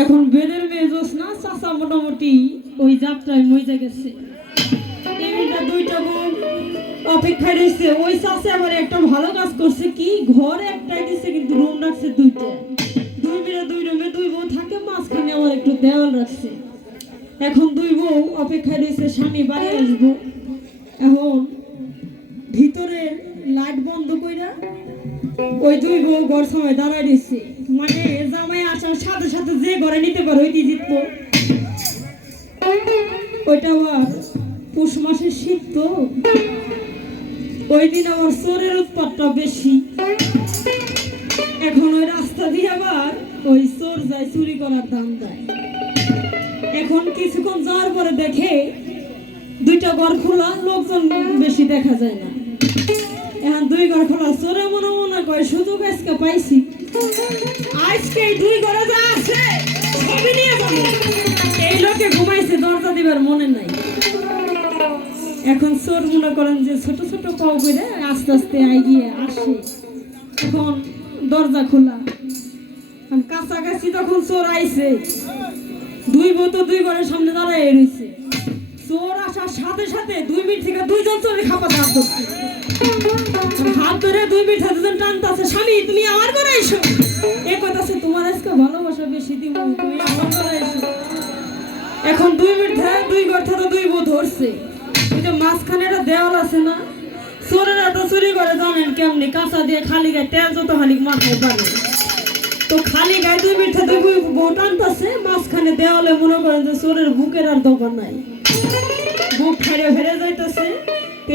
এখন বেদের মেয়ে জোসনা চাচা মোটামুটি ওই যাত্রায় মজা গেছে। টেবিলটা দুইটা বউ অপেক্ষায় রয়েছে। ওই চাচা আবার একটা ভালো কাজ করছে, কি ঘর একটাই দিচ্ছে কিন্তু রুম রাখছে দুইটা। দুই মিলে দুই রুমে দুই বউ থাকে, মাঝখানে আবার একটু দেওয়াল রাখছে। এখন দুই বউ অপেক্ষায় রয়েছে স্বামী বাড়ি আসবো। এখন ভিতরের লাইট বন্ধ কইরা ওই দুই বউ ঘর সময় দাঁড়ায় দিচ্ছে, মানে জামাই আসার সাথে সাথে যে ঘরে নিতে পারে ওইটি জিতবো। ওইটা আবার পুষ মাসের শীত তো, ওই দিন আবার চোরের উৎপাতটা বেশি। এখন ওই রাস্তা দিয়ে আবার ওই চোর যায় চুরি করার দাম দেয়। এখন কিছুক্ষণ যাওয়ার পরে দেখে দুইটা ঘর খোলা, লোকজন বেশি দেখা যায় না। এখন দুই ঘর খোলা, চোরে মনে করে সুযোগ আজকে পাইছি, আজকে এই দুই ঘরে যা আছে সবই নিয়ে যাবো। এই লোকে ঘুমাইছে, দরজা দিবার মনে নাই। এখন চোর মনে করেন যে ছোট ছোট পাও করে আস্তে আস্তে এগিয়ে আসে। এখন দরজা খোলা, কাছাকাছি তখন চোর আইছে। দুই বউ তো দুই ঘরের সামনে দাঁড়ায় রয়েছে। চোর আসার সাথে সাথে 2 মিনিট থেকে দুইজন চোরের খাপাতে হাত ধরছে। হাত ধরে 2 মিনিট দুজন টানতেছে, স্বামী তুমি আমার ঘরে আইসো। এ কইতাছে তোমার আজকে ভালোবাসা বেশি দিব, তুমি আমার ঘরে আইসো। এখন 2 মিনিট ধরে দুই ঘর থেকে দুই বউ ধরছে। ওই যে মাঝখানে একটা দেওয়াল আছে না, চোরেরা তো চুরি করে জানেন কেমনি, কাঁচা দিয়ে খালি গায়ে তেল যত খালি মাথায় পারে। তো খালি গায়ে 2 মিনিট থেকে দুই বউ টানতেছে, মাঝখানে দেওয়ালে মনে করেন যে চোরের বুকের আর দোকান নাই, বুক ফেরে ফেরে যাইতেছে।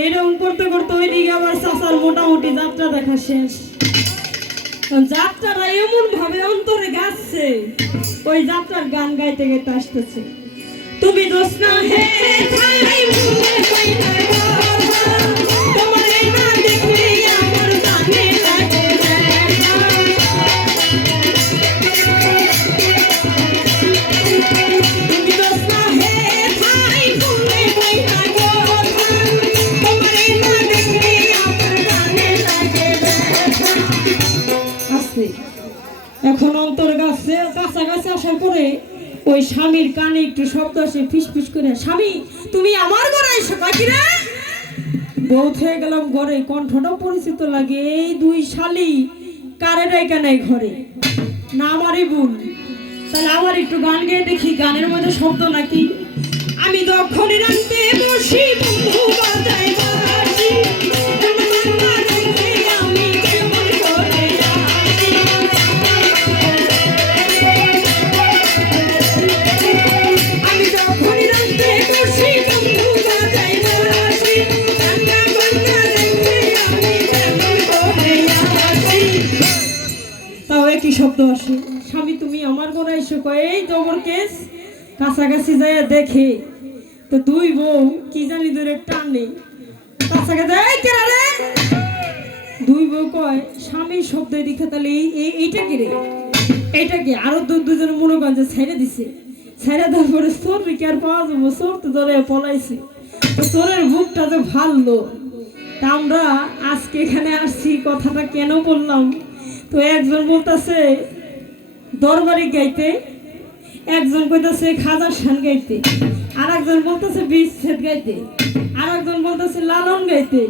এরকম করতে করতে ওইদিকে আবার চাচার মোটামুটি যাত্রা দেখা শেষ। যাত্রাটা এমন ভাবে অন্তরে গাচ্ছে, ওই যাত্রার গান গাইতে গাইতে আসতেছে। তুমি দোষ না হে ঠাই মুখে কইনা তোমার এই না দেখলে আমার জানে লাগে তুমি দোষ না হে ঠাই মুখে কইনা তোমার এই না দেখলে আমার জানে লাগে আছে। এখন অন্তর গাছে কাছাকাছি আসার পরে ওই স্বামীর কানে একটু শব্দ আসে, ফিস ফিস করে, স্বামী তুমি আমার ঘরে এসো। কাকি রে বউ হয়ে গেলাম ঘরে, কণ্ঠটাও পরিচিত লাগে। এই দুই শালি কারে ডাইকা নাই ঘরে, না আমারই ভুল। তাহলে আমার একটু গান গেয়ে দেখি, গানের মধ্যে শব্দ নাকি। আমি যখনই রাখতে বসি বন্ধু বাজাই বাসি, আমি কেমন করে কি শব্দ আসে, স্বামী তুমি আমার ঘরে এসো। এই জবর কেস কাছাকাছি যায় দেখে তো দুই বউ কি জানি ধরে টানে কাছাকাছি। দুই বউ কয় স্বামীর শব্দ দেখে, তাহলে এইটা কি রে, এইটা কি? আরো দুজন মনে করেন যে ছেড়ে দিছে। ছেড়ে দেওয়ার পরে চোর কি আর পাওয়া যাবো, চোর তো ধরে পলাইছে। চোরের বুকটা যে ভালো। তা আমরা আজকে এখানে আসছি, কথাটা কেন বললাম, তো একজন বলতেছে দরবারি গাইতে, একজন কইতাছে খাজার শান গাইতে, আর একজন বলতেছে বিচ্ছেদ গাইতে, আর একজন বলতেছে লালন গাইতে।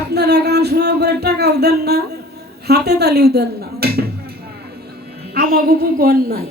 আপনারা গান শোনার পরে টাকাও দেন না, হাতে তালিও দেন না, আমাকে বুক নাই।